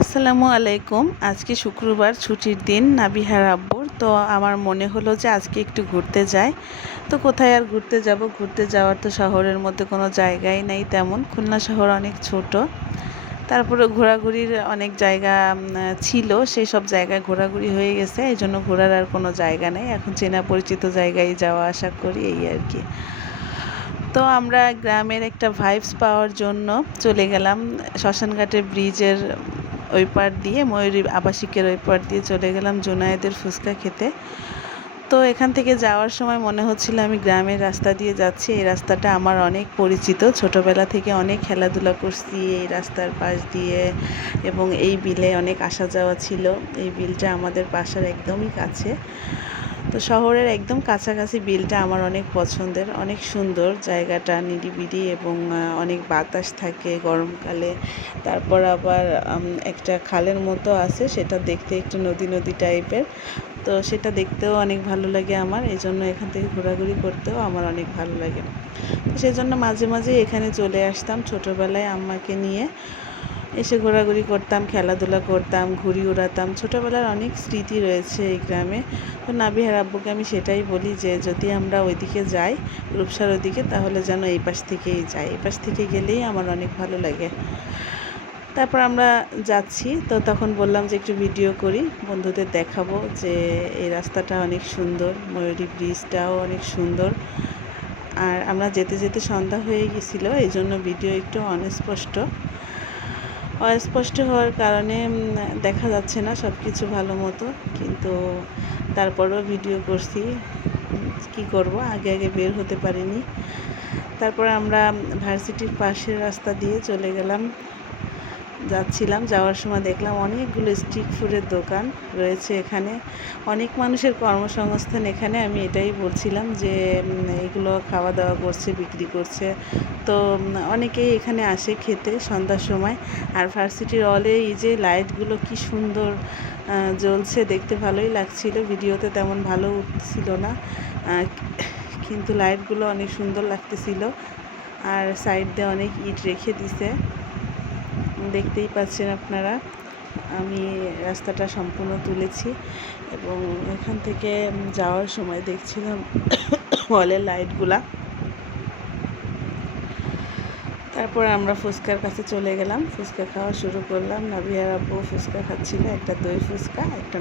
আসসালামু আলাইকুম। আজকে শুক্রবার, ছুটির দিন নাবিহার আব্বুর। তো আমার মনে হলো যে আজকে একটু ঘুরতে যাই। তো কোথায় আর ঘুরতে যাব? ঘুরতে যাওয়ার তো শহরের মধ্যে কোনো জায়গাই নেই তেমন। খুলনা শহর অনেক ছোট। তারপরে ঘোরাঘুরির অনেক জায়গা ছিল, সেসব জায়গায় ঘোরাঘুরি হয়ে গেছে। এজন্য ঘোরার আর কোনো জায়গা নেই। এখন চেনা পরিচিত জায়গায় যাওয়া আসা করি, এই আর কি। তো আমরা গ্রামের একটা ভাইবস পাওয়ার জন্য চলে গেলাম শ্মশানঘাটের ব্রিজের ওই পার দিয়ে, ময়ূরী আবাসিকের ওই পার দিয়ে চলে গেলাম জুনায়েদের ফুচকা খেতে। তো এখান থেকে যাওয়ার সময় মনে হচ্ছিল আমি গ্রামের রাস্তা দিয়ে যাচ্ছি। এই রাস্তাটা আমার অনেক পরিচিত, ছোটোবেলা থেকে অনেক খেলাধুলা করছি এই রাস্তার পাশ দিয়ে, এবং এই বিলে অনেক আসা যাওয়া ছিল। এই বিলটা আমাদের বাসার একদমই কাছে। তো শহরের একদম কাছাকাছি বিলটা আমার অনেক পছন্দের, অনেক সুন্দর জায়গাটা, নিরিবিলি, এবং অনেক বাতাস থাকে গরমকালে। তারপর আবার একটা খালের মতো আছে, সেটা দেখতে একটু নদী নদী টাইপের। তো সেটা দেখতেও অনেক ভালো লাগে আমার, এই জন্য এখান থেকে ঘোরাঘুরি করতেও আমার অনেক ভালো লাগে। তো সেই জন্য মাঝে মাঝে এখানে চলে আসতাম ছোটোবেলায় আম্মাকে নিয়ে। এসে ঘোরাঘুরি করতাম, খেলাধুলা করতাম, ঘুড়ি উড়াতাম। ছোটোবেলার অনেক স্মৃতি রয়েছে এই গ্রামে। তো নাবিহার আব্বুকে আমি সেটাই বলি যে যদি আমরা ওইদিকে যাই, রূপসার ওইদিকে, তাহলে যেন এই পাশ থেকেই যাই। এই পাশ থেকে গেলেই আমার অনেক ভালো লাগে। তারপর আমরা যাচ্ছি, তো তখন বললাম যে একটু ভিডিও করি, বন্ধুদের দেখাবো যে এই রাস্তাটা অনেক সুন্দর, ময়ূরী ব্রিজটাও অনেক সুন্দর। আর আমরা যেতে যেতে সন্ধ্যা হয়ে গেছিলো, এই জন্য ভিডিও একটু অস্পষ্ট হওয়ার কারণে দেখা যাচ্ছে না সব কিছু ভালো মতো, কিন্তু তারপরেও ভিডিও করছি। কি করব, আগে আগে বের হতে পারিনি। তারপর আমরা ভার্সিটির পাশের রাস্তা দিয়ে চলে গেলাম, যাচ্ছিলাম। যাওয়ার সময় দেখলাম অনেকগুলো স্ট্রিট ফুডের দোকান রয়েছে এখানে, অনেক মানুষের কর্মসংস্থান এখানে। আমি এটাই বলছিলাম যে এগুলো খাওয়া দাওয়া করছে, বিক্রি করছে। তো অনেকেই এখানে আসে খেতে সন্ধ্যার সময়। আর ভার্সিটির হলে এই যে লাইটগুলো কি সুন্দর জ্বলছে, দেখতে ভালোই লাগছিল। ভিডিওতে তেমন ভালো উঠছিল না, কিন্তু লাইটগুলো অনেক সুন্দর লাগতেছিল। আর সাইড দিয়ে অনেক ইট রেখে দিছে, দেখতেই পাচ্ছেন আপনারা। আমি রাস্তাটা সম্পূর্ণ তুলেছি, এবং এখান থেকে যাওয়ার সময় দেখছিলাম হলের লাইটগুলা। তারপর আমরা ফুচকার কাছে চলে গেলাম, ফুচকা খাওয়া শুরু করলাম। নাবিহার আব্বু ফুচকা খাচ্ছিল, একটা দই ফুচকা, একটা